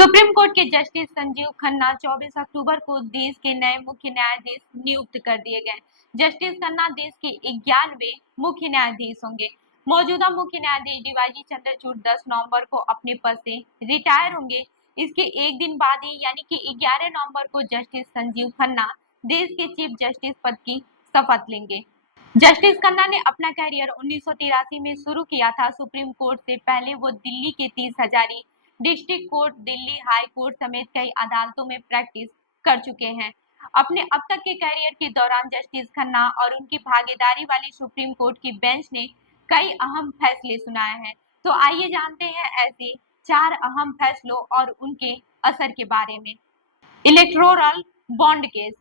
Supreme court के justice Sanjiv Khanna 24 अक्टूबर को देश के नए मुख्य न्यायाधीश नियुक्त कर दिए गए। जस्टिस खन्ना देश के 11वें मुख्य न्यायाधीश होंगे। मौजूदा मुख्य न्यायाधीश डीवाई चंद्रचूड़ 10 नवंबर को अपने पद से रिटायर होंगे। इसके एक दिन बाद ही यानी कि 11 नवंबर को जस्टिस संजीव खन्ना देश के चीफ जस्टिस पद की शपथ लेंगे। जस्टिस खन्ना ने अपना कैरियर 1983 में शुरू किया था। सुप्रीम कोर्ट से पहले वो दिल्ली के 30 Hazari district court, Delhi high court समेत कई अदालतों में प्रैक्टिस कर चुके हैं। अपने अब तक के कैरियर के दौरान जस्टिस खन्ना और उनकी भागीदारी वाली सुप्रीम कोर्ट की बेंच ने कई अहम फैसले सुनाए हैं। तो आइए जानते हैं ऐसे 4 अहम फैसलों और उनके असर के बारे में। Electoral bond case.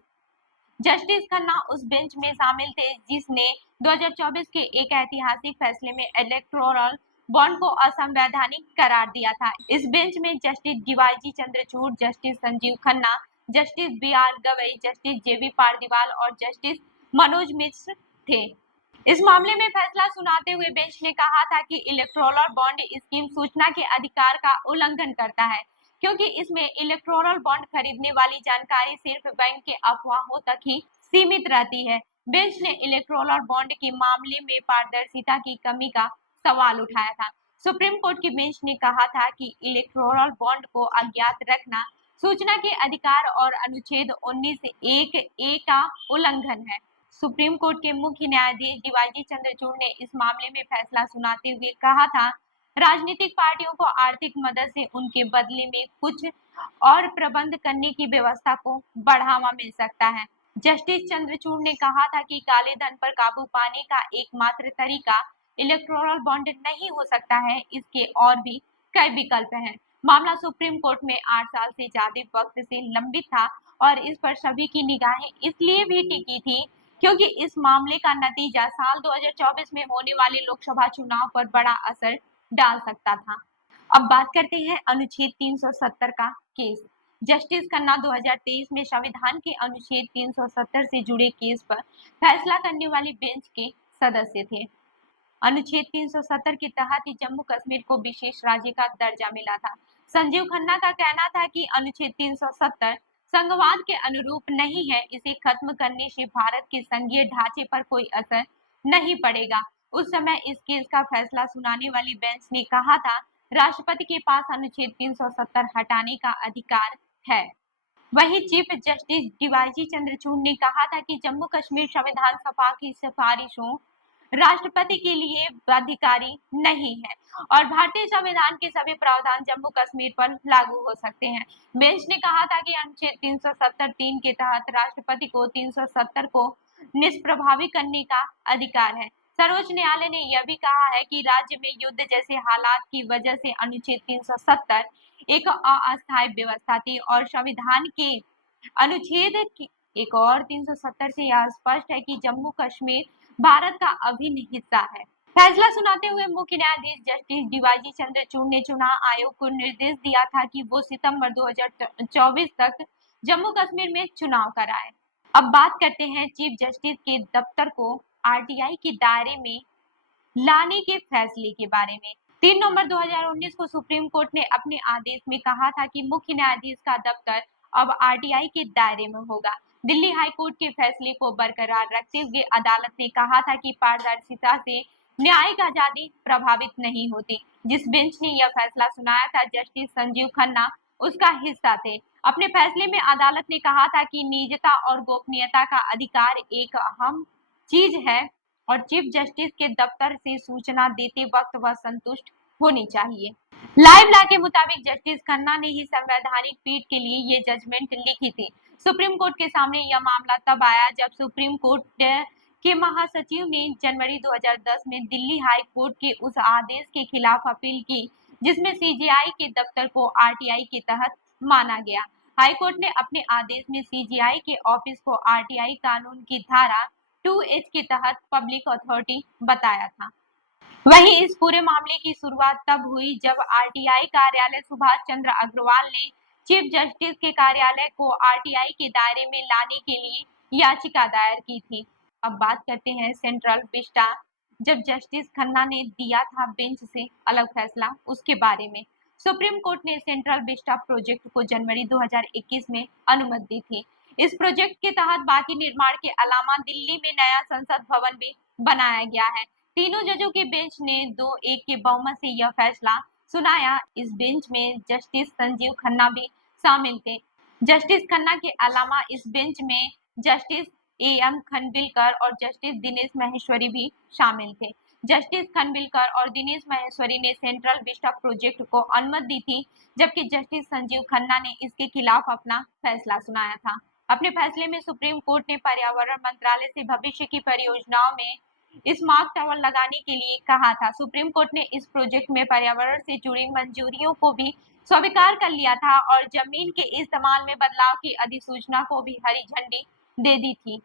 Justice Khanna उस बेंच में शामिल थे जिसने 2024 के एक ऐतिहासिक फैसले में इलेक्टोरल बॉन्ड को असंवैधानिक करार दिया था। इस बेंच में justice DY Chandrachud, justice Sanjiv Khanna, justice BR. Gavai, justice JB. Pardiwala और जस्टिस मनोज मिश्र थे। इस मामले में फैसला सुनाते हुए बेंच ने कहा था कि इलेक्टोरल बॉन्ड स्कीम सूचना के अधिकार का उल्लंघन करता है, क्योंकि इसमें इलेक्टोरल बॉन्ड खरीदने वाली जानकारी सिर्फ बैंक के अफवाहों तक ही सीमित रहती है। बेंच ने इलेक्टोरल बॉन्ड के मामले में पारदर्शिता की कमी का सवाल उठाया था। सुप्रीम कोर्ट की बेंच ने कहा था कि इलेक्टोरल बॉन्ड को अज्ञात रखना सूचना के अधिकार और अनुच्छेद 19(1)(a) का उल्लंघन है। सुप्रीम कोर्ट के मुख्य न्यायाधीश डीवाई चंद्रचूड़ ने इस मामले में फैसला सुनाते हुए कहा था, राजनीतिक पार्टियों को आर्थिक मदद से उनके बदले में कुछ और प्रबंध करने की व्यवस्था को बढ़ावा मिल सकता है। जस्टिस चंद्रचूड़ ने कहा था कि काले धन पर काबू पाने का एकमात्र तरीका इलेक्टोरल बॉन्ड नहीं हो सकता है, इसके और भी कई विकल्प हैं। मामला सुप्रीम कोर्ट में 8 साल से ज्यादा वक्त से लंबित था और इस पर सभी की निगाहें इसलिए भी टिकी थी क्योंकि इस मामले का नतीजा साल 2024 में होने वाले लोकसभा चुनाव पर बड़ा असर डाल सकता था। अब बात करते हैं अनुच्छेद 370 का केस। जस्टिस खन्ना 2023 में संविधान के अनुच्छेद 370 से जुड़े केस पर फैसला करने वाली बेंच के सदस्य थे। अनुच्छेद 370 के तहत ही जम्मू कश्मीर को विशेष राज्य का दर्जा मिला था। संजीव खन्ना का कहना था कि अनुच्छेद 370 संघवाद के अनुरूप नहीं है, इसे खत्म करने से भारत के संघीय ढांचे पर कोई असर नहीं पड़ेगा। उस समय इस केस का फैसला सुनाने वाली बेंच ने कहा था, राष्ट्रपति के पास अनुच्छेद 370 हटाने का अधिकार है। वहीं चीफ जस्टिस डीवाई चंद्रचूड़ ने कहा था कि जम्मू कश्मीर संविधान सभा की सिफारिशों राष्ट्रपति के लिए बाध्यकारी नहीं है और भारतीय संविधान के सभी प्रावधान जम्मू कश्मीर पर लागू हो सकते हैं। बेंच ने कहा था कि अनुच्छेद 370(3) के तहत राष्ट्रपति को 370 को निष्प्रभावी करने का अधिकार है। सर्वोच्च न्यायालय ने यह भी कहा है कि राज्य में युद्ध जैसे हालात की वजह से अनुच्छेद 370 एक अस्थायी व्यवस्था थी और संविधान के अनुच्छेद एक और 370 से यह स्पष्ट है कि जम्मू कश्मीर भारत का अभिन्न हिस्सा है। फैसला सुनाते हुए मुख्य न्यायाधीश जस्टिस डीवाई चंद्रचूड़ ने चुनाव आयोग को निर्देश दिया था कि वो सितंबर 2024 तक जम्मू कश्मीर में चुनाव कराए। अब बात करते हैं चीफ जस्टिस के दफ्तर को आरटीआई के दायरे में लाने के फैसले के बारे में। 3 नवंबर 2019 को सुप्रीम कोर्ट ने अपने आदेश में कहा था कि मुख्य न्यायाधीश का दफ्तर अब आरटीआई के दायरे में होगा। दिल्ली हाई कोर्ट के फैसले को बरकरार रखते हुए अदालत ने कहा था कि पारदर्शिता से न्यायिक आजादी प्रभावित नहीं होती। जिस बेंच ने यह फैसला सुनाया था, जस्टिस संजीव खन्ना उसका हिस्सा थे। अपने फैसले में अदालत ने कहा था कि निजता और गोपनीयता का अधिकार एक अहम चीज है और चीफ जस्टिस के दफ्तर से सूचना देते वक्त वह संतुष्ट होनी चाहिए। लाइव लॉ के मुताबिक जस्टिस खन्ना ने ही संवैधानिक पीठ के लिए ये जजमेंट लिखी थी। सुप्रीम कोर्ट के सामने यह मामला तब आया जब सुप्रीम कोर्ट के महासचिव ने जनवरी 2010 में दिल्ली हाई कोर्ट के उस आदेश के खिलाफ अपील की जिसमें सीजेआई के दफ्तर को आरटीआई के तहत माना गया। हाई कोर्ट ने अपने आदेश में सीजेआई के ऑफिस को आरटीआई कानून की धारा 2H के तहत पब्लिक अथॉरिटी बताया था। वहीं इस पूरे मामले की शुरुआत तब हुई जब आरटीआई कार्यालय सुभाष चंद्र अग्रवाल ने चीफ जस्टिस के कार्यालय को आरटीआई के दायरे में लाने के लिए याचिका दायर की थी। अब बात करते हैं सेंट्रल विस्टा जब जस्टिस खन्ना ने दिया था बेंच से अलग फैसला उसके बारे में। सुप्रीम कोर्ट ने सेंट्रल विस्टा प्रोजेक्ट को जनवरी 2021 में अनुमति दी थी। इस प्रोजेक्ट के तहत बाकी निर्माण के अलावा दिल्ली में नया संसद भवन भी बनाया गया है। तीनों जजों के बेंच ने 2-1 के बहुमत से यह फैसला सुनाया। इस बेंच में जस्टिस संजीव खन्ना भी शामिल थे। जस्टिस खन्ना के अलावा इस बेंच में जस्टिस एएम खनविलकर और जस्टिस दिनेश माहेश्वरी भी शामिल थे। जस्टिस खनविलकर और दिनेश माहेश्वरी ने सेंट्रल विस्टा प्रोजेक्ट को अनुमति दी थी, जबकि जस्टिस संजीव खन्ना ने इसके खिलाफ अपना फैसला सुनाया था। अपने फैसले में सुप्रीम कोर्ट ने पर्यावरण मंत्रालय से भविष्य की परियोजनाओं में स्मार्ट टावर लगाने के लिए कहा था। सुप्रीम कोर्ट ने इस प्रोजेक्ट में पर्यावरण से जुड़ी मंजूरियों को भी स्वीकार कर लिया था और जमीन के इस्तेमाल में बदलाव की अधिसूचना को भी हरी झंडी दे दी थी।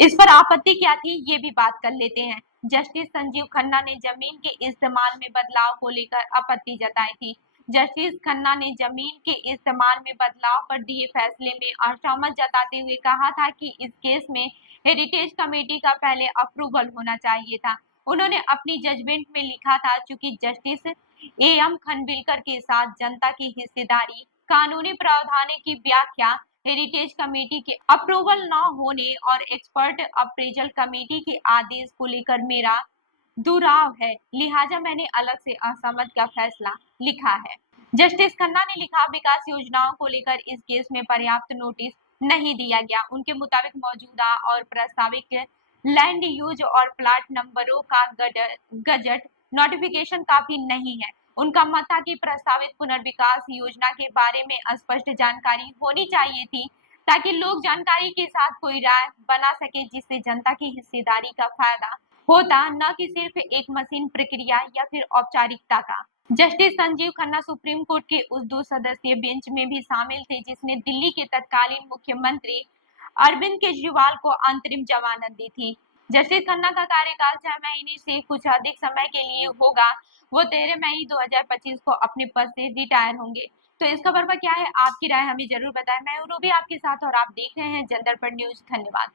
इस पर आपत्ति क्या थी, ये भी बात कर लेते हैं। जस्टिस संजीव खन्ना ने जमीन के इस्तेमाल में बदलाव को लेकर आपत्ति जताई थी। जस्टिस खन्ना ने जमीन के इस्तेमाल में बदलाव पर दिए फैसले में असहमत जताते हुए कहा था कि इस केस में हेरिटेज कमेटी का पहले अप्रूवल होना चाहिए था। उन्होंने अपनी जजमेंट में लिखा था, चूंकि जस्टिस एएम खनविलकर के साथ जनता की हिस्सेदारी कानूनी प्रावधानों की व्याख्या, हेरिटेज कमेटी के अप्रूवल न होने और एक्सपर्ट अप्रेजल कमेटी के आदेश को लेकर मेरा दुराव है, लिहाजा मैंने अलग से असहमत का फैसला लिखा है। जस्टिस खन्ना ने लिखा, विकास योजनाओं को लेकर इस केस में पर्याप्त नोटिस नहीं दिया गया। उनके मुताबिक मौजूदा और प्रस्तावित लैंड यूज और प्लाट नंबरों का गजट नोटिफिकेशन काफी नहीं है। उनका मत था कि प्रस्तावित पुनर्विकास योजना के बारे में स्पष्ट जानकारी होनी चाहिए थी, ताकि लोग जानकारी के साथ कोई राय बना सके, जिससे जनता की हिस्सेदारी का फायदा होता, न कि सिर्फ एक मशीन प्रक्रिया या फिर औपचारिकता का। Justice Sanjiv Khanna supreme court के उस 2 सदस्यीय बेंच में भी शामिल थे जिसने दिल्ली के तत्कालीन मुख्यमंत्री अरविंद केजरीवाल को अंतरिम जमानत दी थी। जस्टिस खन्ना का कार्यकाल 6 महीने से कुछ अधिक समय के लिए होगा। वो 13 मई 2025 को अपने पद से रिटायर होंगे। तो इस खबर पर क्या है आपकी राय, हमें जरूर बताएं। मैं हूं रूबी आपके साथ और आप देख रहे हैं जन दर्पण न्यूज। धन्यवाद।